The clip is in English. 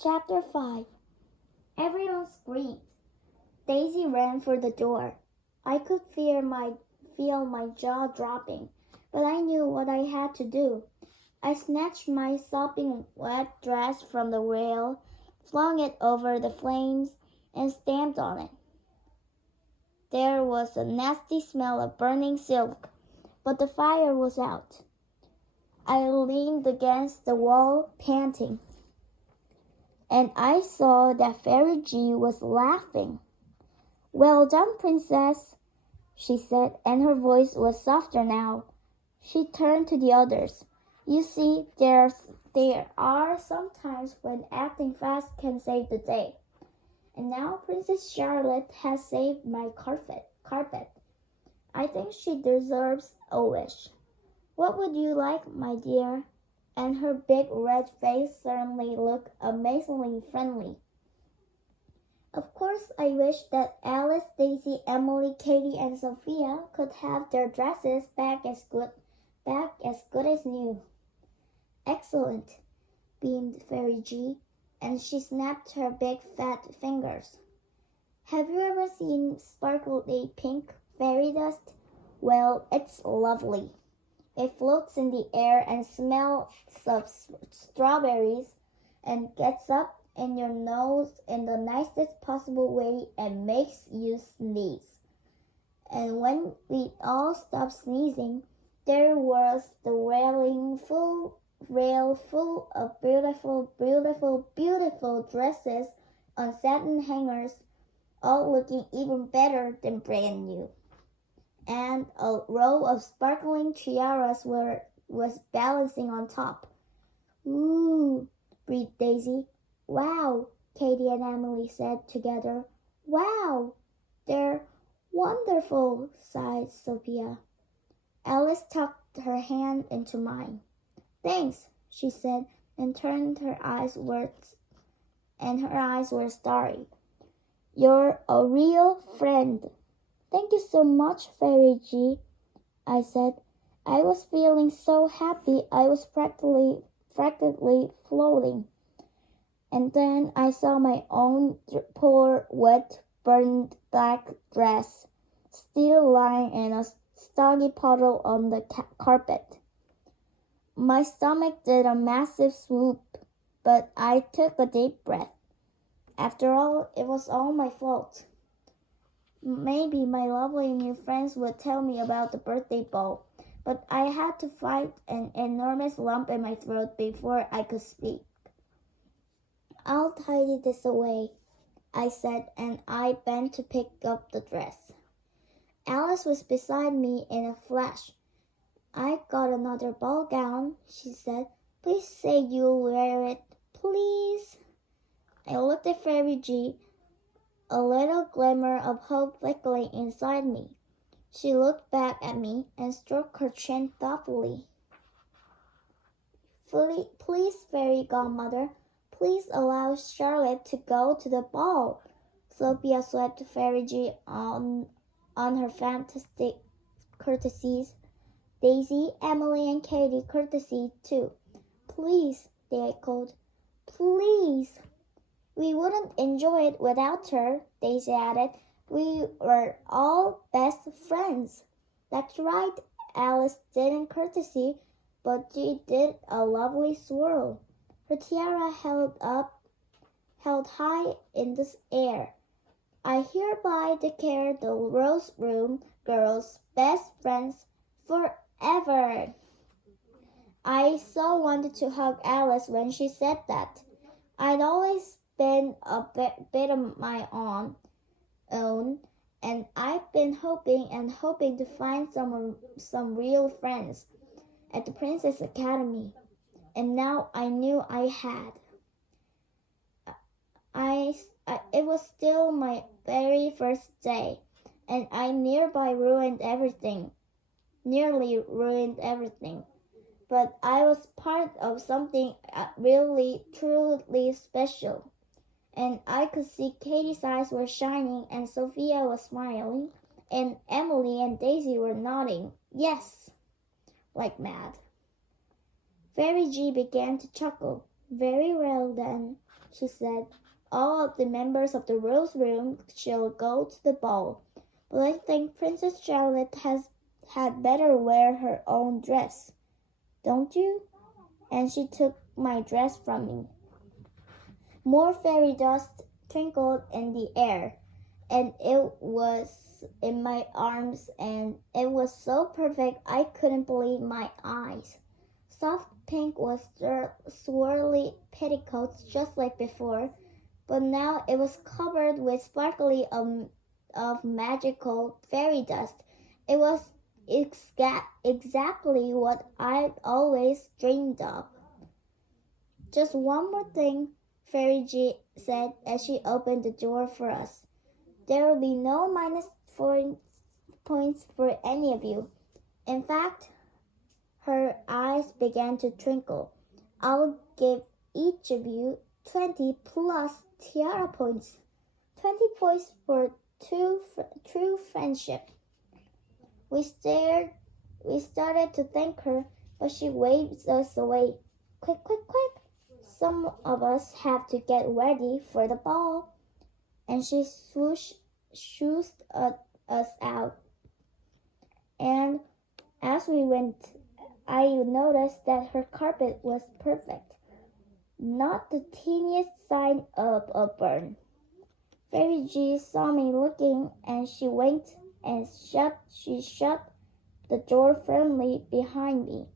Chapter 5. Everyone screamed. Daisy ran for the door. I could feel my jaw dropping, but I knew what I had to do. I snatched my sopping wet dress from the rail, flung it over the flames, and stamped on it. There was a nasty smell of burning silk, but the fire was out. I leaned against the wall, panting, and I saw that Fairy G was laughing. "Well done, Princess," she said, and her voice was softer now. She turned to the others. "You see, there are some times when acting fast can save the day. And now Princess Charlotte has saved my carpet. I think she deserves a wish. What would you like, my dear?" And her big red face certainly looked amazingly friendly. Of course, I wish that Alice, Daisy, Emily, Katie, and Sophia could have their dresses back as good as new. "Excellent," beamed Fairy G, and she snapped her big fat fingers. "Have you ever seen sparkly pink fairy dust? Well, it's lovely. It floats in the air and smells of strawberries and gets up in your nose in the nicest possible way and makes you sneeze. And when we all stopped sneezing, there was the rail full of beautiful dresses on satin hangers, all looking even better than brand new. And a row of sparkling tiaras was balancing on top." "Ooh," breathed Daisy. "Wow," Katie and Emily said together. "Wow, they're wonderful," sighed Sophia. Alice tucked her hand into mine. "Thanks," she said, and her eyes were starry. "You're a real friend." "Thank you so much, Fairy G," I said. I was feeling so happy I was practically floating. And then I saw my own poor, wet, burned black dress, still lying in a soggy puddle on the carpet. My stomach did a massive swoop, but I took a deep breath. After all, it was all my fault. Maybe my lovely new friends would tell me about the birthday ball, but I had to fight an enormous lump in my throat before I could speak. "I'll tidy this away," I said, and I bent to pick up the dress. Alice was beside me in a flash. "I got another ball gown," she said. "Please say you'll wear it, please." I looked at Fairy G, a little glimmer of hope flickering inside me. She looked back at me and stroked her chin thoughtfully. "Please, Fairy Godmother, please allow Charlotte to go to the ball." Sophia swept Fairy G on her fantastic courtesies. Daisy, Emily, and Katie courtesied too. "Please," they echoed. "Please." "We wouldn't enjoy it without her," Daisy added. "We were all best friends." "That's right." Alice didn't courtesy, but she did a lovely swirl. Her tiara held high in the air. "I hereby declare the Rose Room girls best friends forever." I so wanted to hug Alice when she said that. I'd always been a bit of my own, and I've been hoping to find some real friends at the Princess Academy, and now I knew I had. It was still my very first day, and I nearly ruined everything. But I was part of something really, truly special. And I could see Katie's eyes were shining, and Sophia was smiling, and Emily and Daisy were nodding, yes, like mad. Fairy G began to chuckle. "Very well then. she said. All of the members of the Rose Room shall go to the ball, but I think Princess Charlotte had better wear her own dress. Don't you? And she took my dress from me. More fairy dust twinkled in the air, and it was in my arms, and it was so perfect I couldn't believe my eyes. Soft pink was swirly petticoats just like before, but now it was covered with sparkly of magical fairy dust. It was exactly what I'd always dreamed of. Just one more thing, Fairy G said as she opened the door for us. There will be no minus 4 points for any of you. In fact, her eyes began to twinkle. I'll give each of you 20 plus Tiara points. 20 points for true friendship. We started to thank her, but she waved us away. Quick, quick, quick! Some of us have to get ready for the ball. And she shooshed us out. And as we went, I noticed that her carpet was perfect. Not the teeniest sign of a burn. Fairy G saw me looking, and she winked and she shut the door firmly behind me.